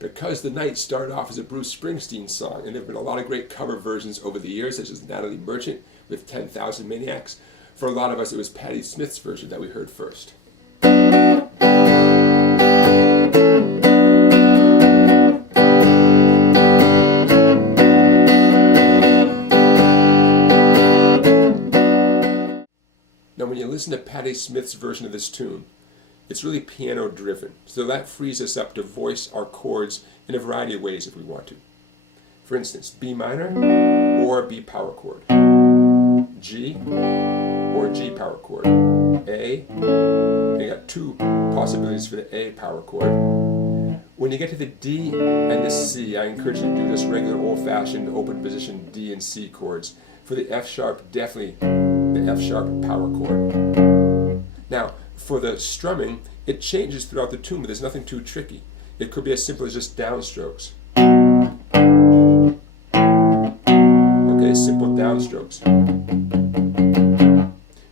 Because the Night started off as a Bruce Springsteen song, and there have been a lot of great cover versions over the years, such as Natalie Merchant with 10,000 Maniacs. For a lot of us, it was Patti Smith's version that we heard first. Now, when you listen to Patti Smith's version of this tune, it's really piano driven, so that frees us up to voice our chords in a variety of ways if we want to. For instance, B minor or B power chord, G or G power chord, A, and you got two possibilities for the A power chord. When you get to the D and the C, I encourage you to do this regular old-fashioned open position D and C chords. For the F sharp, definitely the F sharp power chord. Now, for the strumming, it changes throughout the tune, but there's nothing too tricky. It could be as simple as just downstrokes. Okay, simple downstrokes.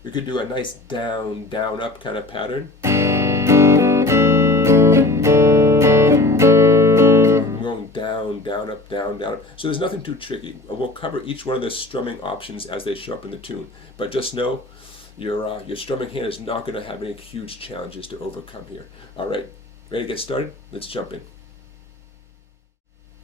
We could do a nice down, down, up kind of pattern. Going down, down, up, down, down, up. So there's nothing too tricky. We'll cover each one of the strumming options as they show up in the tune. But just know, your strumming hand is not going to have any huge challenges to overcome here. All right, ready to get started? Let's jump in.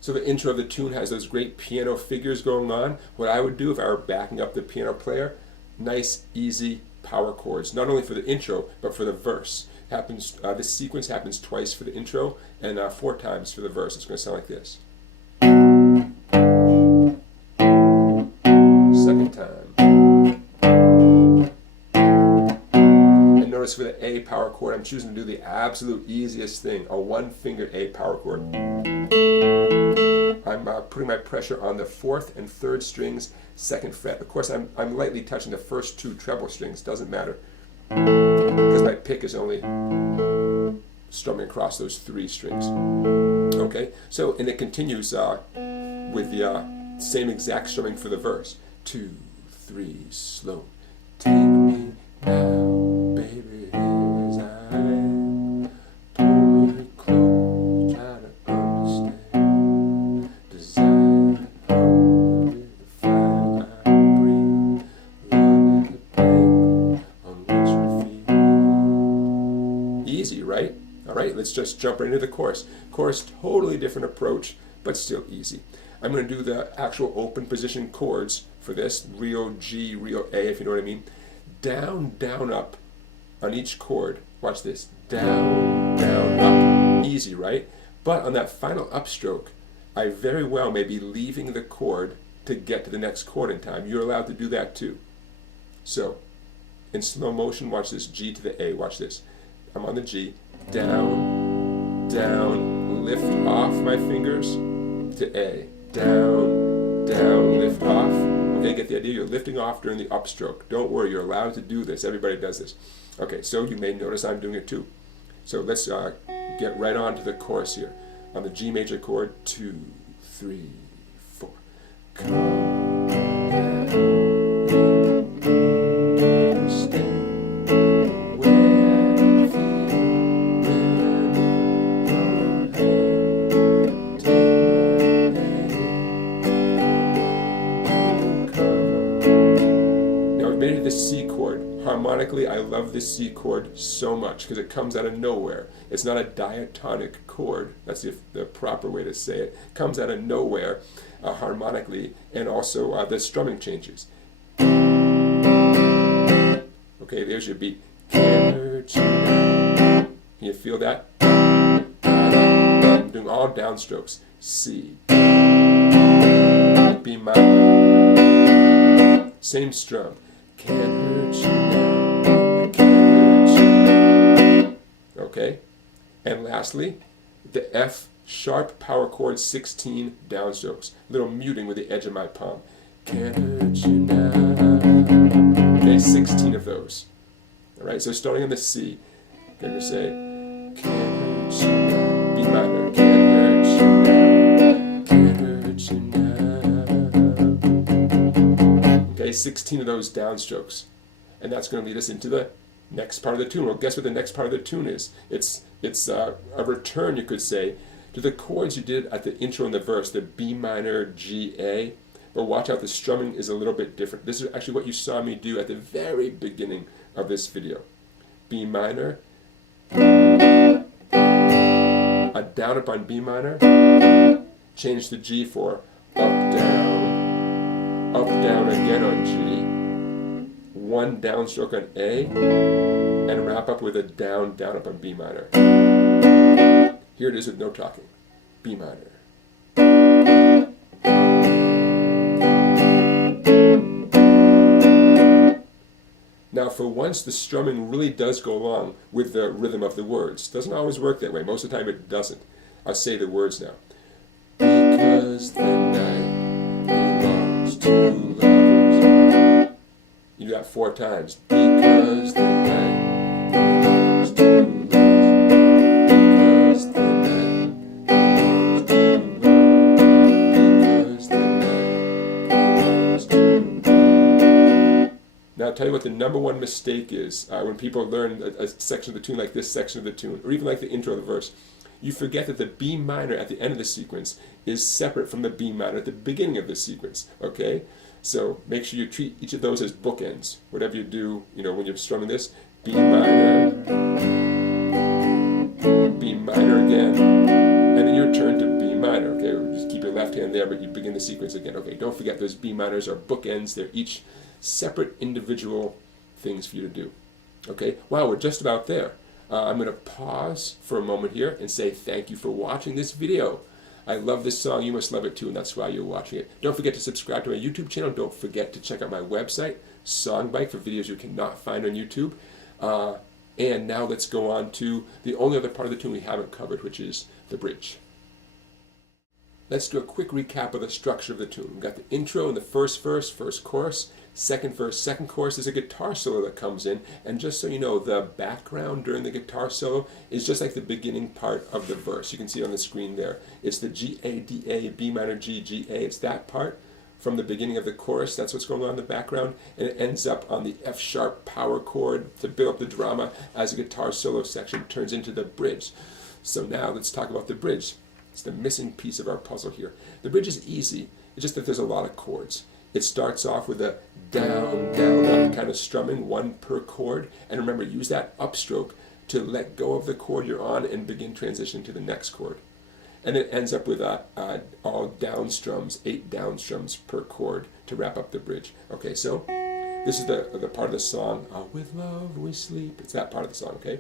So the intro of the tune has those great piano figures going on. What I would do if I were backing up the piano player, nice, easy power chords, not only for the intro, but for the verse. This sequence happens twice for the intro and 4 times for the verse. It's going to sound like this. Second time. For the A power chord, I'm choosing to do the absolute easiest thing, a 1-finger A power chord. I'm putting my pressure on the 4th and 3rd strings, 2nd fret. Of course, I'm lightly touching the first 2 treble strings, doesn't matter, because my pick is only strumming across those 3 strings. Okay, so, and it continues with the same exact strumming for the verse. 2, 3, slow. Take me now. Let's just jump right into the chorus. Chorus, totally different approach, but still easy. I'm going to do the actual open position chords for this, real G, real A, if you know what I mean. Down, down, up on each chord. Watch this. Down, down, up. Easy, right? But on that final upstroke, I very well may be leaving the chord to get to the next chord in time. You're allowed to do that too. So, in slow motion, watch this. G to the A. Watch this. I'm on the G. Down, down, lift off my fingers to A. Down, down, lift off. Okay, get the idea? You're lifting off during the upstroke. Don't worry, you're allowed to do this. Everybody does this. Okay, so you may notice I'm doing it too. So let's get right on to the chorus here. On the G major chord, 2, 3, 4. Come down, stay. The C chord. Harmonically, I love the C chord so much because it comes out of nowhere. It's not a diatonic chord. That's the proper way to say it. It comes out of nowhere harmonically, and also the strumming changes. Okay, there's your beat. Can't hurt you now. Can you feel that? I'm doing all downstrokes. C. B minor. Same strum. Can't hurt you now, I can't hurt you now. Okay, and lastly, the F sharp power chord 16 downstrokes. A little muting with the edge of my palm. Can't hurt you now. Okay, 16 of those. All right, so starting on the C, I'm going to say, can't hurt you now. B minor, can't hurt you now, can't hurt you now. 16 of those downstrokes, and that's going to lead us into the next part of the tune. Well, guess what the next part of the tune is? It's a return, you could say, To the chords you did at the intro and the verse, the B minor, G, A, but watch out, the strumming is a little bit different. This is actually what you saw me do at the very beginning of this video. B minor, a down up on B minor, change the G for up down again on G, one downstroke on A, and wrap up with a down up on B minor. Here it is with no talking. B minor. Now for once the strumming really does go along with the rhythm of the words. Doesn't always work that way. Most of the time it doesn't. I'll say the words now. Because the night belongs to lovers. You do that 4 times. Because the night belongs to lovers. Because the night belongs to lovers. Because the night belongs to lovers. Now I'll tell you what the number one mistake is when people learn a section of the tune like this section of the tune, or even like the intro of the verse. You forget that the B minor at the end of the sequence is separate from the B minor at the beginning of the sequence, okay? So make sure you treat each of those as bookends. Whatever you do, when you're strumming this, B minor again, and then your turn to B minor, okay? Just keep your left hand there, but you begin the sequence again, okay? Don't forget those B minors are bookends. They're each separate individual things for you to do, okay? Wow, we're just about there. I'm going to pause for a moment here and say thank you for watching this video. I love this song. You must love it too, and that's why you're watching it. Don't forget to subscribe to my YouTube channel. Don't forget to check out my website, Songbike, for videos you cannot find on YouTube. And now let's go on to the only other part of the tune we haven't covered, which is the bridge. Let's do a quick recap of the structure of the tune. We've got the intro and the first verse, first chorus. Second verse, second chorus is a guitar solo that comes in, and just so you know, the background during the guitar solo is just like the beginning part of the verse. You can see it on the screen there. It's the G, A, D, A, B minor, G, G, A. It's that part from the beginning of the chorus. That's what's going on in the background, and it ends up on the F sharp power chord to build up the drama as a guitar solo section turns into the bridge. So now let's talk about the bridge. It's the missing piece of our puzzle here. The bridge is easy. It's just that there's a lot of chords. It starts off with a down, down, up kind of strumming, 1 per chord. And remember, use that upstroke to let go of the chord you're on and begin transitioning to the next chord. And it ends up with all down strums, 8 down strums per chord to wrap up the bridge. Okay, so this is the part of the song, with love we sleep. It's that part of the song, okay?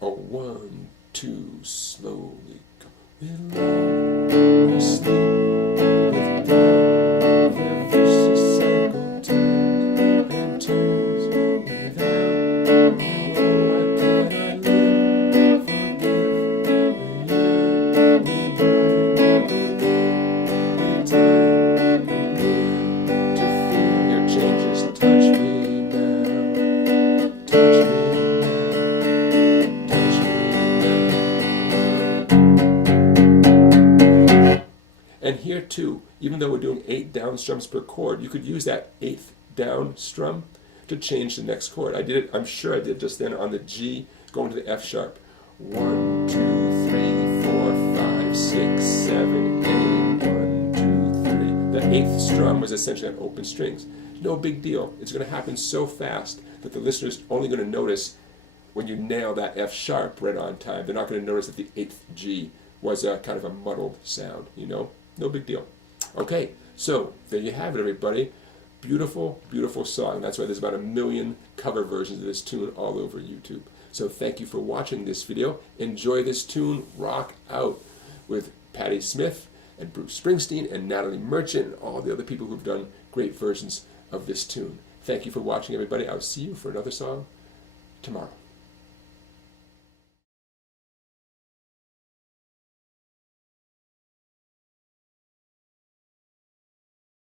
1, 2, slowly go. With love we sleep, with love. And here too, even though we're doing 8 down strums per chord, you could use that 8th down strum to change the next chord. I did it, I'm sure I did just then on the G, going to the F sharp. 1, 2, 3, 4, 5, 6, 7, 8, 1, 2, 3. The 8th strum was essentially on open strings. No big deal. It's going to happen so fast that the listener's only going to notice when you nail that F sharp right on time. They're not going to notice that the 8th G was a kind of a muddled sound, No big deal. Okay, so there you have it, everybody. Beautiful, beautiful song. That's why there's about 1 million cover versions of this tune all over YouTube. So thank you for watching this video. Enjoy this tune, rock out, with Patti Smith and Bruce Springsteen and Natalie Merchant and all the other people who've done great versions of this tune. Thank you for watching, everybody. I'll see you for another song tomorrow.